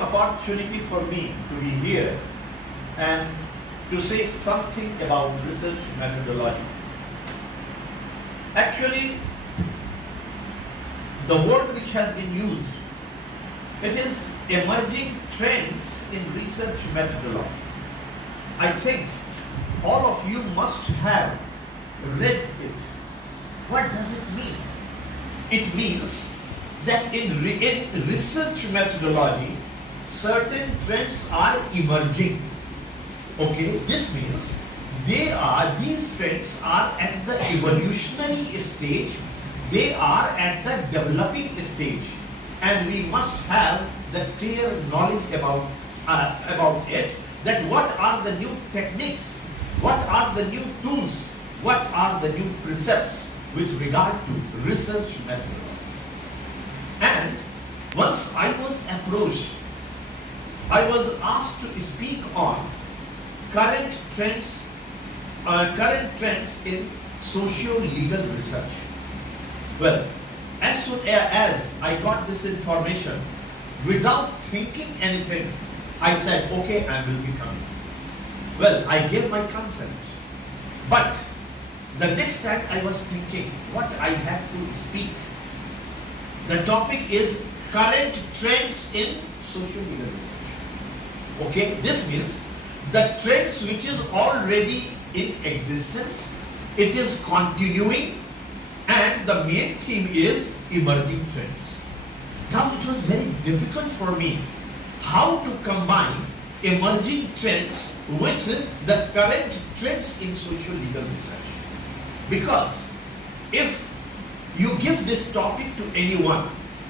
opportunity for me to be here and to say something about research methodology. Actually, the word which has been used, it is emerging trends in research methodology. I think all of you must have read it. What does it mean? It means that in research methodology, certain trends are emerging. Okay, this means these trends are at the evolutionary stage, they are at the developing stage, and we must have the clear knowledge about it, that what are the new techniques, what are the new tools, what are the new precepts with regard to research methodology. And once I was approached, I was asked to speak on current trends in socio-legal research. Well, as soon as I got this information, without thinking anything, I said, okay, I will be coming. Well, I gave my consent. But the next time I was thinking what I had to speak. The topic is current trends in socio-legal research. Okay, this means the trends which is already in existence, it is continuing, and the main theme is emerging trends. Now it was very difficult for me how to combine emerging trends with the current trends in socio-legal research. Because if you give this topic to anyone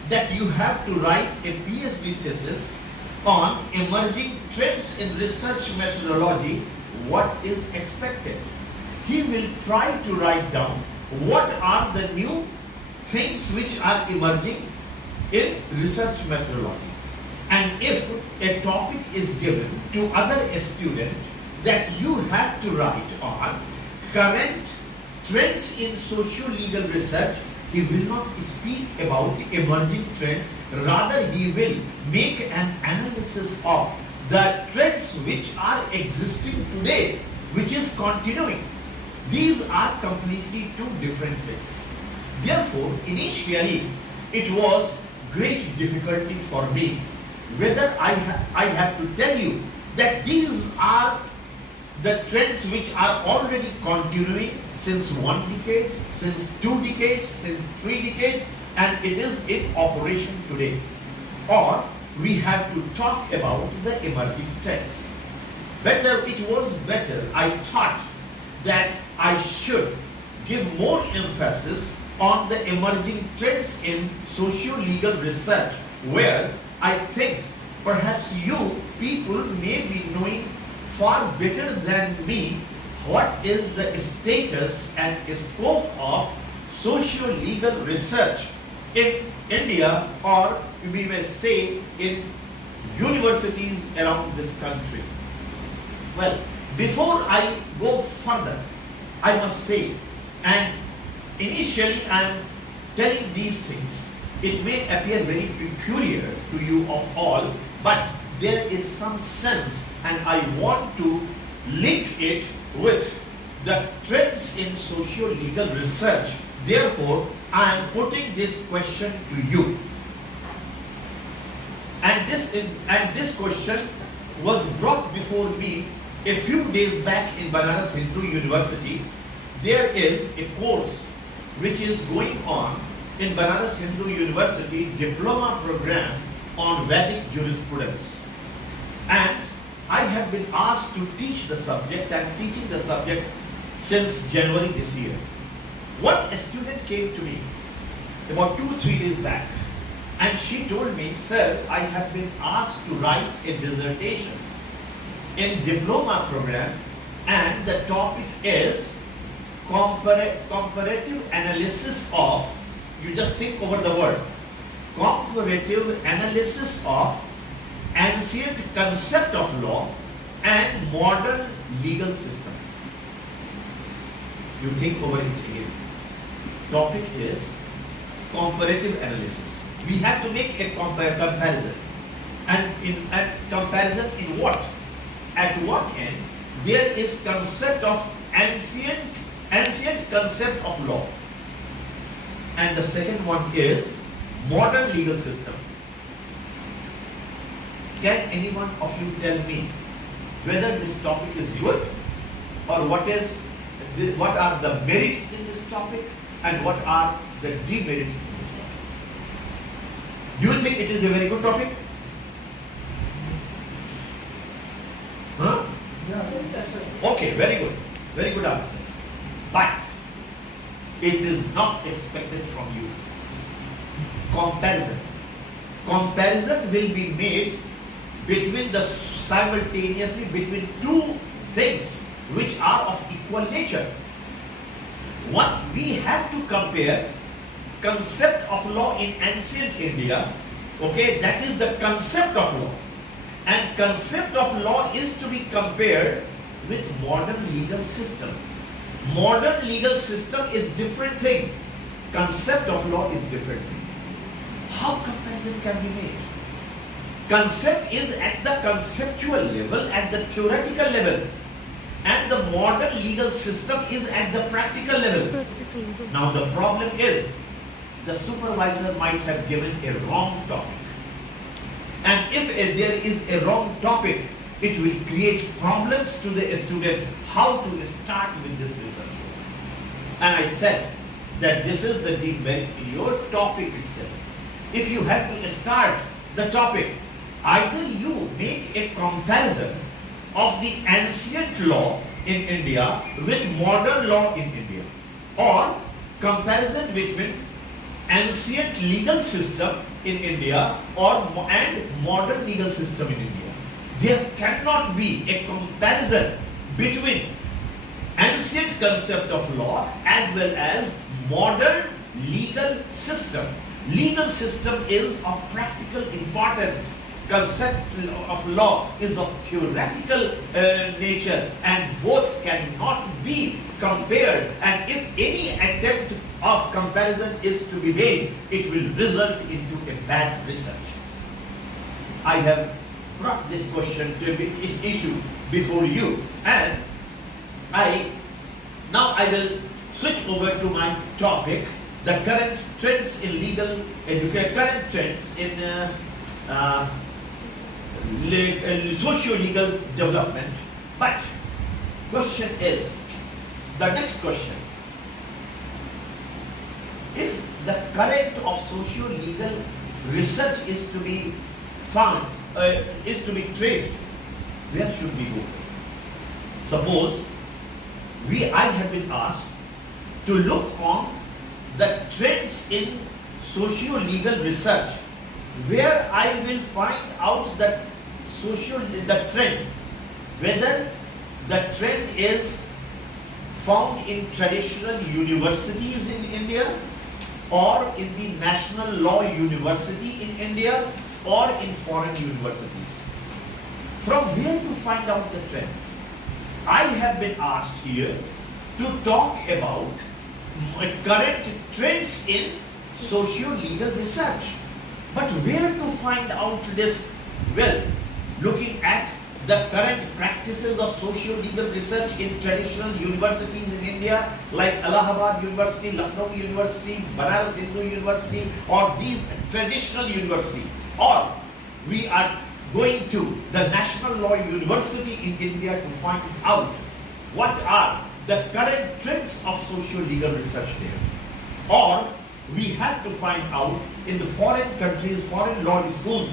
that you have to write a PhD thesis on emerging trends in research methodology, what is expected? He will try to write down what are the new things which are emerging in research methodology. And if a topic is given to other student that you have to write on current trends in socio-legal research, he will not speak about emerging trends, rather he will make an analysis of the trends which are existing today, which is continuing. These are completely two different things. Therefore, initially, it was great difficulty for me whether I have to tell you that these are the trends which are already continuing since 1 decade, since 2 decades, since 3 decades, and it is in operation today. Or we have to talk about the emerging trends. It was better, I thought, that I should give more emphasis on the emerging trends in socio-legal research, where I think perhaps you people may be knowing far better than me what is the status and scope of socio-legal research in India, or we may say in universities around this country. Well, before I go further, I must say, and initially I am telling these things, it may appear very peculiar to you of all, but there is some sense, and I want to link it with the trends in socio-legal research. Therefore, I am putting this question to you. And this question was brought before me a few days back in Varanasi Hindu University. There is a course which is going on in Varanasi Hindu University, diploma program on Vedic jurisprudence. And I have been asked to teach the subject and teaching the subject since January this year. One student came to me about 2-3 days back, and she told me, sir, I have been asked to write a dissertation in diploma program, and the topic is comparative analysis of, you just think over the word, comparative analysis of ancient concept of law and modern legal system. You think over it again. Topic is comparative analysis. We have to make a comparison. And comparison in what? At what end? There is concept of ancient concept of law. And the second one is modern legal system. Can anyone of you tell me whether this topic is good, or what are the merits in this topic and what are the demerits in this topic? Do you think it is a very good topic? Huh? Yeah. Okay, very good. Very good answer. But it is not expected from you. Comparison. Comparison will be made simultaneously between two things which are of equal nature. One, we have to compare concept of law in ancient India. Okay, that is the concept of law. And concept of law is to be compared with modern legal system. Modern legal system is different thing. Concept of law is different thing. How comparison can be made? Concept is at the conceptual level, at the theoretical level, and the modern legal system is at the practical level. Now the problem is, the supervisor might have given a wrong topic. And if there is a wrong topic, it will create problems to the student how to start with this research. And I said that this is the demerit in your topic itself. If you have to start the topic, either you make a comparison of the ancient law in India with modern law in India, or comparison between ancient legal system in India and modern legal system in India. There cannot be a comparison between ancient concept of law as well as modern legal system. Legal system is of practical importance. Concept of law is of theoretical nature, and both cannot be compared. And if any attempt of comparison is to be made, it will result into a bad research. I have brought this question to this issue before you, and now I will switch over to my topic: the current trends in legal education, current trends in socio-legal development. But question is, the next question: if the current of socio-legal research is to be found, is to be traced, where should we go? Suppose I have been asked to look on the trends in socio-legal research, where I will find out that the trend, whether the trend is found in traditional universities in India, or in the national law university in India, or in foreign universities. From where to find out the trends? I have been asked here to talk about current trends in socio-legal research. But where to find out this? Well, looking at the current practices of socio-legal research in traditional universities in India, like Allahabad University, Lucknow University, Varanasi Hindu University, or these traditional universities, or we are going to the National Law University in India to find out what are the current trends of socio-legal research there. Or we have to find out in the foreign countries, foreign law schools,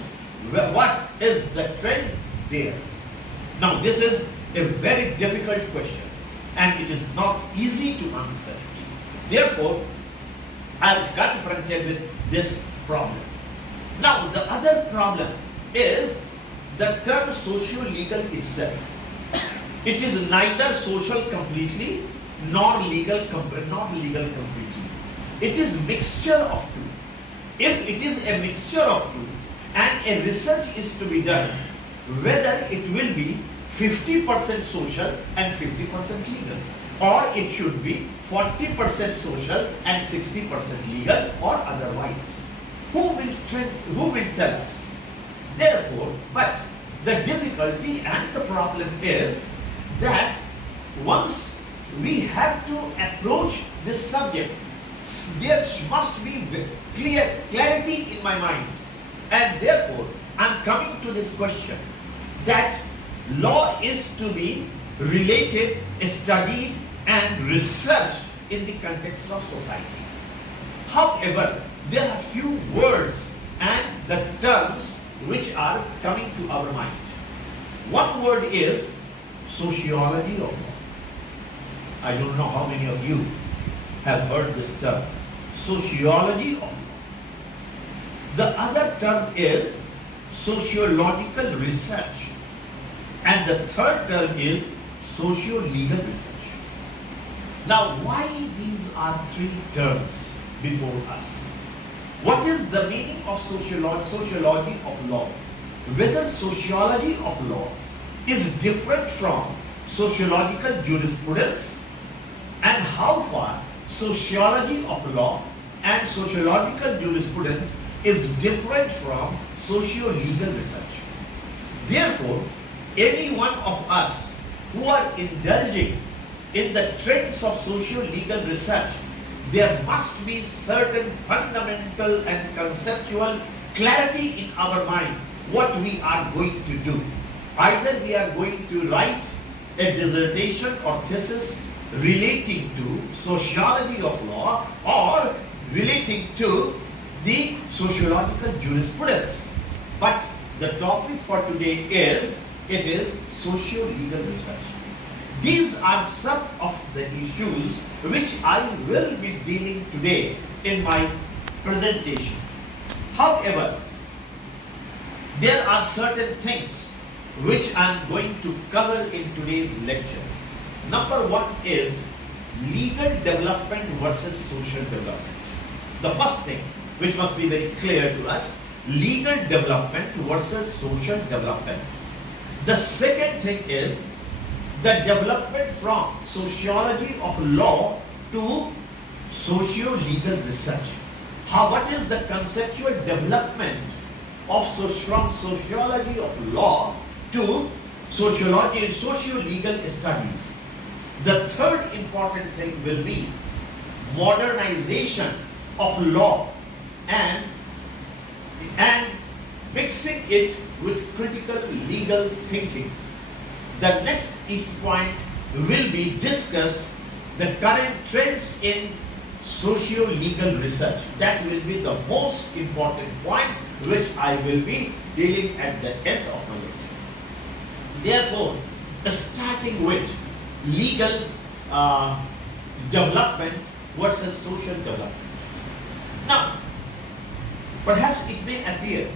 what is the trend there. Now this is a very difficult question, and it is not easy to answer. Therefore, I am confronted with this problem. Now the other problem is the term socio-legal itself. It is neither social completely nor legal completely. It is mixture of two. If it is a mixture of two and a research is to be done, whether it will be 50% social and 50% legal, or it should be 40% social and 60% legal, or otherwise. Who will tell us? Therefore, but the difficulty and the problem is that once we have to approach this subject, there must be clarity in my mind. And therefore, I'm coming to this question that law is to be related, studied and researched in the context of society. However, there are few words and the terms which are coming to our mind. One word is sociology of law. I don't know how many of you have heard this term, sociology of law. The other term is sociological research. And the third term is socio-legal research. Now, why these are three terms before us? What is the meaning of sociology of law? Whether sociology of law is different from sociological jurisprudence, and how far sociology of law and sociological jurisprudence is different from socio-legal research. Therefore, any one of us who are indulging in the trends of socio-legal research, there must be certain fundamental and conceptual clarity in our mind what we are going to do. Either we are going to write a dissertation or thesis relating to sociology of law or relating to the sociological jurisprudence. But the topic for today is, it is socio-legal research. These are some of the issues which I will be dealing today in my presentation. However, there are certain things which I am going to cover in today's lecture. Number one is legal development versus social development. The first thing which must be very clear to us, legal development versus social development. The second thing is the development from sociology of law to socio-legal research. What is the conceptual development of from sociology of law to sociology and socio-legal studies? The third important thing will be modernization of law and mixing it with critical legal thinking. The next point will be discussed the current trends in socio-legal research. That will be the most important point which I will be dealing at the end of my lecture. Therefore, starting with legal development versus social development. Now, perhaps it may appear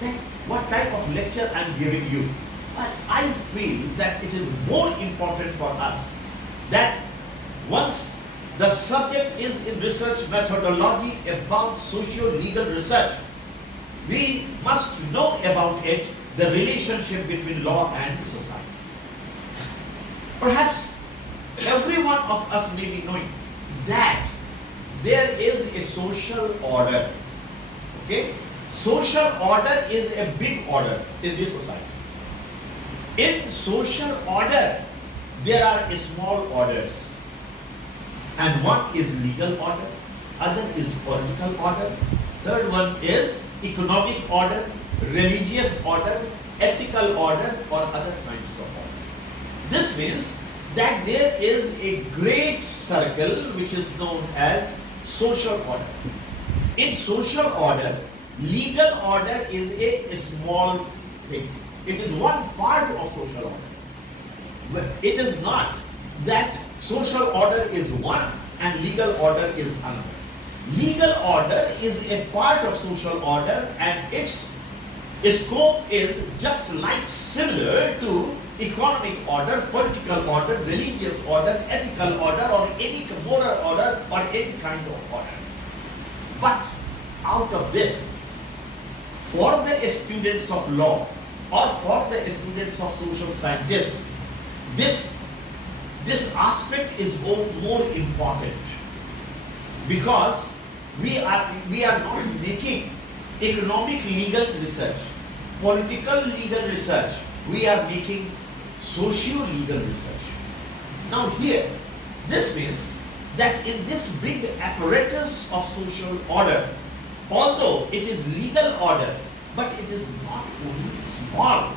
that what type of lecture I am giving you, but I feel that it is more important for us that once the subject is in research methodology about socio-legal research, we must know about it, the relationship between law and society. Perhaps every one of us may be knowing that there is a social order. Okay? Social order is a big order in this society. In social order, there are small orders. And one is legal order, other is political order, third one is economic order, religious order, ethical order, or other kinds of order. This means that there is a great circle which is known as social order. In social order, legal order is a small thing. It is one part of social order. But it is not that social order is one and legal order is another. Legal order is a part of social order and its scope is just like similar to economic order, political order, religious order, ethical order, or any moral order or any kind of order. But out of this, for the students of law or for the students of social scientists, this aspect is more important because we are not making economic legal research. political legal research, we are making socio-legal research. Now here, this means that in this big apparatus of social order, although it is legal order, but it is not only small,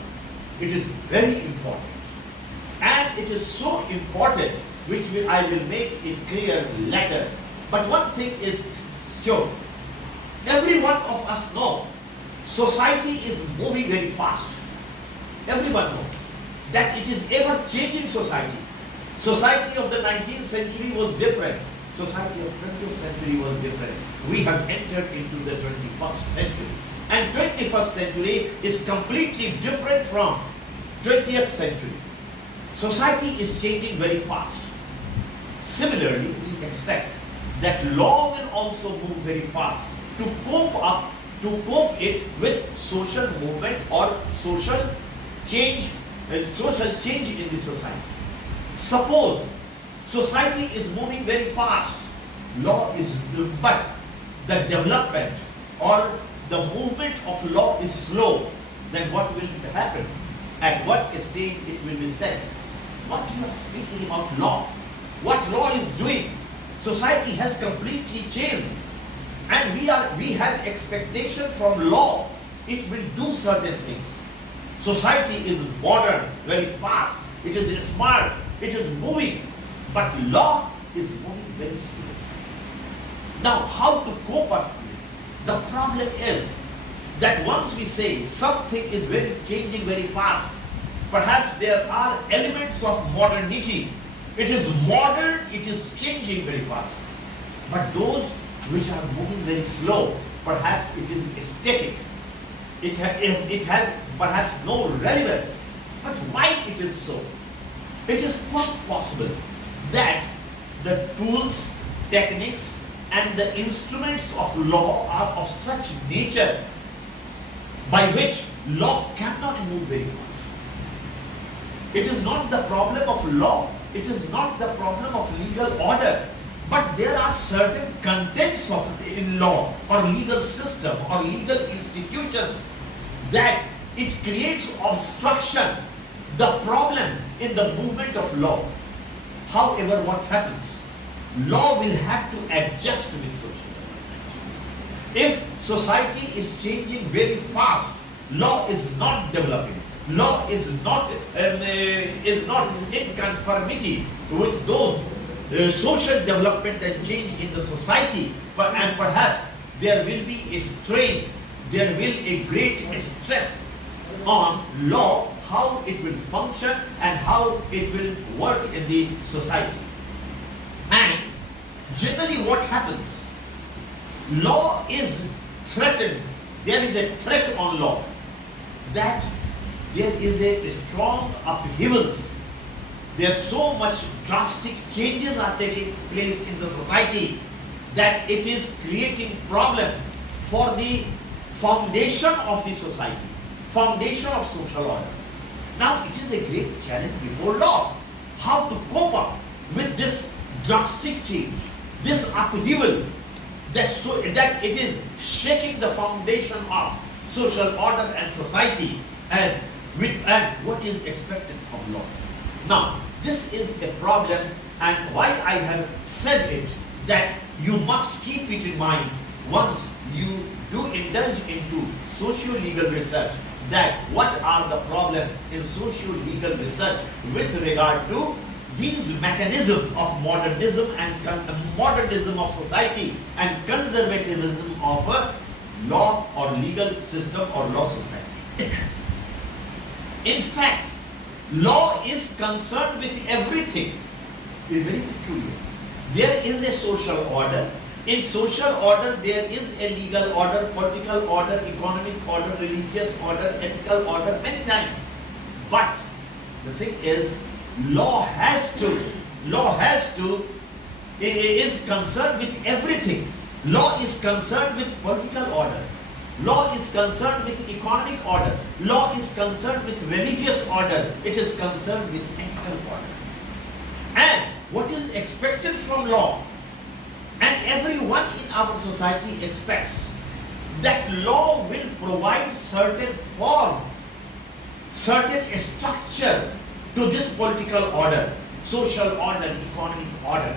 it is very important. And it is so important, which I will make it clear later. But one thing is sure, every one of us know, society is moving very fast. Everyone knows that it is ever changing society. Society of the 19th century was different. Society of 20th century was different. We have entered into the 21st century. And 21st century is completely different from 20th century. Society is changing very fast. Similarly, we expect that law will also move very fast to cope it with social movement or social change in the society. Suppose society is moving very fast, but the development or the movement of law is slow, then what will happen? At what stage it will be set? What you are speaking about law? What law is doing? Society has completely changed, and we have expectation from law. It will do certain things. Society is modern, very fast. It is smart. It is moving, but law is moving very slow. Now, how to cope up with it? The problem is that once we say something is changing very fast, perhaps there are elements of modernity. It is modern, it is changing very fast. But those which are moving very slow, perhaps it is static. It has perhaps no relevance. But why it is so? It is quite possible that the tools, techniques, and the instruments of law are of such nature by which law cannot move very fast. It is not the problem of law, it is not the problem of legal order, but there are certain contents in law or legal system or legal institutions that it creates obstruction, the problem in the movement of law. However, what happens? Law will have to adjust with social development. If society is changing very fast, law is not developing. Law is not in conformity with those social development and change in the society, and perhaps there will be a strain, there will a great stress on law, how it will function and how it will work in the society. And generally what happens? Law is threatened. There is a threat on law that there is a strong upheavals. There so much drastic changes are taking place in the society that it is creating problem for the foundation of the society, foundation of social order. Now it is a great challenge before law, how to cope up with this drastic change, this upheaval that it is shaking the foundation of social order and society, and what is expected from law. Now this is a problem, and why I have said it, that you must keep it in mind once you do indulge into socio-legal research, that what are the problems in socio-legal research with regard to these mechanisms of modernism and modernism of society and conservatism of a law or legal system or law society. In fact, law is concerned with everything. It is very peculiar. There is a social order. In social order, there is a legal order, political order, economic order, religious order, ethical order, many times. But the thing is, law is concerned with everything. Law is concerned with political order. Law is concerned with economic order. Law is concerned with religious order. It is concerned with ethical order. And what is expected from law, and everyone in our society expects that law will provide certain form, certain structure to this political order, social order, economic order.